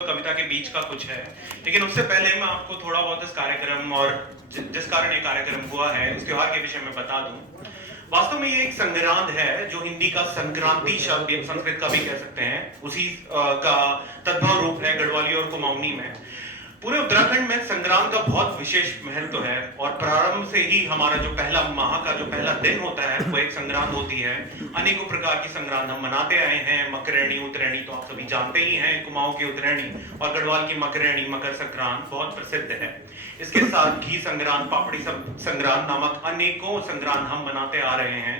कविता के बीच का कुछ है, लेकिन उससे पहले मैं आपको थोड़ा बहुत इस कार्यक्रम और जिस कारण ये कार्यक्रम हुआ है उस त्योहार के विषय में बता दूं। वास्तव में ये एक संक्रांत है, जो हिंदी का संक्रांति शब्द संस्कृत का भी कह सकते हैं, उसी का तद्भव रूप है गढ़वाली और कुमाऊनी में। पूरे उत्तराखंड में संक्रांत का बहुत विशेष महत्व है और प्रारंभ से ही हमारा जो पहला माह का जो पहला दिन होता है वो एक संक्रांत होती है। अनेकों प्रकार की संक्रांत हम मनाते आए हैं। मकरैनी, उत्तरैनी तो आप सभी जानते ही हैं, कुमाऊं की उत्तरैनी और गढ़वाल की मकरैनी, मकर संक्रांत बहुत प्रसिद्ध है। इसके साथ घी संक्रांत, पापड़ी संक्रांत नामक अनेकों संक्रांत हम मनाते आ रहे हैं।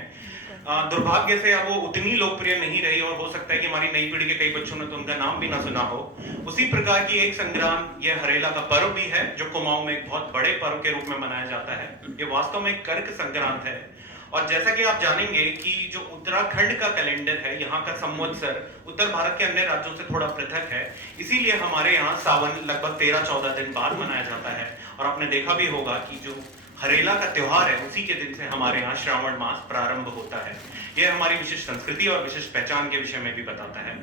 दुर्भाग्य से अब वो उतनी लोकप्रिय नहीं रही और हो सकता है कि हमारी नई पीढ़ी के कई बच्चों ने तो उनका नाम भी ना सुना हो। उसी प्रकार की एक संक्रांत यह हरेला का पर्व भी है, जो कुमाऊं में एक बहुत बड़े पर्व के रूप में मनाया जाता है। ये वास्तव में कर्क संक्रांत है और जैसा कि आप जानेंगे कि जो उत्तराखंड का कैलेंडर है, यहाँ का संवत्सर उत्तर भारत के अन्य राज्यों से थोड़ा पृथक है। इसीलिए हमारे यहाँ सावन लगभग 13-14 दिन बाद मनाया जाता है। और आपने देखा भी होगा कि जो हरेला का त्योहार है उसी के दिन से हमारे यहाँ श्रावण मास प्रारंभ होता है। यह हमारी विशिष्ट संस्कृति और विशिष्ट पहचान के विषय में भी बताता है।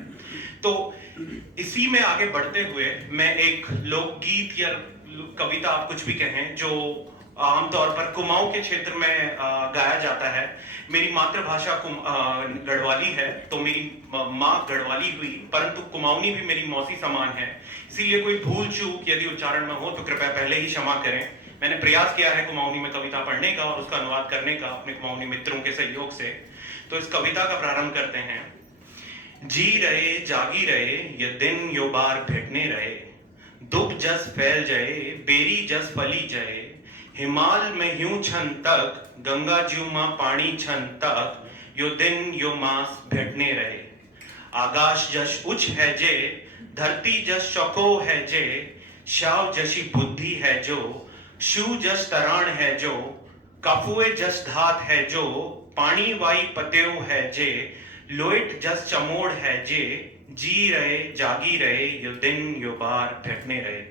तो इसी में आगे बढ़ते हुए मैं एक लोकगीत या कविता, आप कुछ भी कहें, जो आमतौर पर कुमाऊं के क्षेत्र में गाया जाता है। मेरी मातृभाषा गढ़वाली है, तो मेरी माँ गढ़वाली हुई, परंतु कुमाऊनी भी मेरी मौसी समान है। इसीलिए कोई भूल चूक यदि उच्चारण में हो तो कृपया पहले ही क्षमा करें। मैंने प्रयास किया है कुमाऊनी में कविता पढ़ने का और उसका अनुवाद करने का अपने कुमाऊनी मित्रों के सहयोग से। तो इस कविता का प्रारंभ करते हैं। जी रहे जागी रहे, ये दिन यो बार भेटने रहे, दुख जस फैल जाए, बेरी जस फली जाए, हिमाल में ह्यूं छन तक, गंगा ज्यू मां पानी छन तक, यो दिन यो मास भेटने रहे। आकाश जस उच्च है जे, धरती जस चौको है जे, शाव जशी बुद्धि है जो, शू जस तराण है जो, काफुए जस धात है जो, पानी वाई पतेव है जे, लोइट जस चमोड़ है जे, जी रहे जागी रहे, यो दिन यो बार भेटने रहे।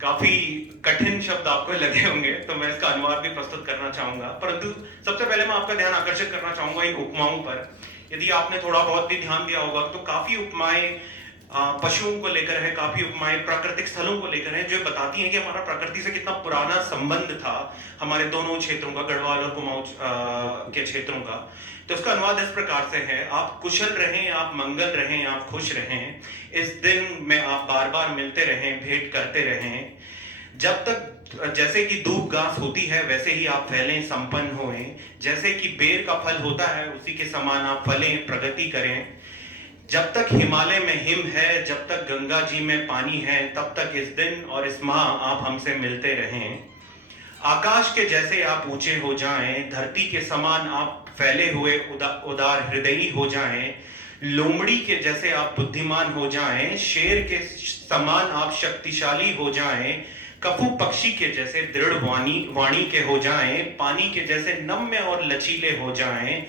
काफी कठिन शब्द आपको लगे होंगे, तो मैं इसका अनुवाद भी प्रस्तुत करना चाहूंगा, परंतु सबसे पहले मैं आपका ध्यान आकर्षित करना चाहूंगा इन उपमाओं पर। यदि आपने थोड़ा बहुत भी ध्यान दिया होगा तो काफी उपमाएं पशुओं को लेकर है, काफी उपमाएं प्राकृतिक स्थलों को लेकर है, जो बताती हैं कि हमारा प्रकृति से कितना पुराना संबंध था हमारे दोनों क्षेत्रों का, गढ़वाल और कुमाऊं के क्षेत्रों का। तो इसका अनुवाद इस प्रकार से है। आप कुशल रहें, आप मंगल रहें, आप खुश रहें, इस दिन में आप बार बार मिलते रहें, भेंट करते रहें। जब तक जैसे कि दूब घास होती है वैसे ही आप फैलें, संपन्न होएं। जैसे कि बेर का फल होता है उसी के समान आप फलें, प्रगति करें। जब तक हिमालय में हिम है, जब तक गंगा जी में पानी है, तब तक इस दिन और इस माह आप हमसे मिलते रहें। आकाश के जैसे आप ऊंचे हो जाएं, धरती के समान आप फैले हुए उदार हृदयी हो जाएं, लोमड़ी के जैसे आप बुद्धिमान हो जाएं, शेर के समान आप शक्तिशाली हो जाएं, कफू पक्षी के जैसे दृढ़ वाणी के हो जाएं, पानी के जैसे नम्य और लचीले हो जाएं,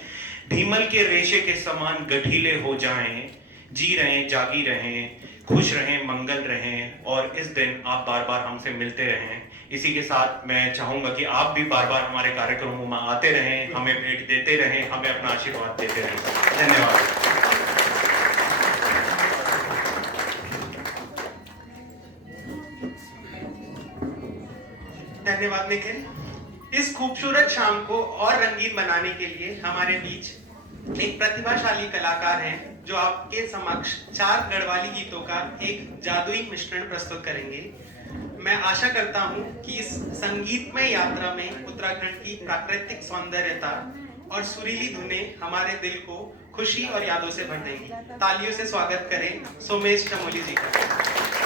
भीमल के रेशे के समान गठीले हो जाएं। जी रहें, जागी रहें, खुश रहें, मंगल रहें और इस दिन आप बार बार हमसे मिलते रहें। इसी के साथ मैं चाहूंगा कि आप भी बार बार हमारे कार्यक्रमों में आते रहें, हमें भेंट देते रहें, हमें अपना आशीर्वाद देते रहें। धन्यवाद। धन्यवाद निखिल। इस खूबसूरत शाम को और रंगीन बनाने के लिए हमारे बीच एक प्रतिभाशाली कलाकार हैं, जो आपके समक्ष 4 गढ़वाली गीतों का एक जादुई मिश्रण प्रस्तुत करेंगे। मैं आशा करता हूं कि इस संगीतमय यात्रा में उत्तराखंड की प्राकृतिक सौंदर्यता और सुरीली धुनें हमारे दिल को खुशी और यादों से भर देंगी। तालियों से स्वागत करें सोमेश चमोली जी का।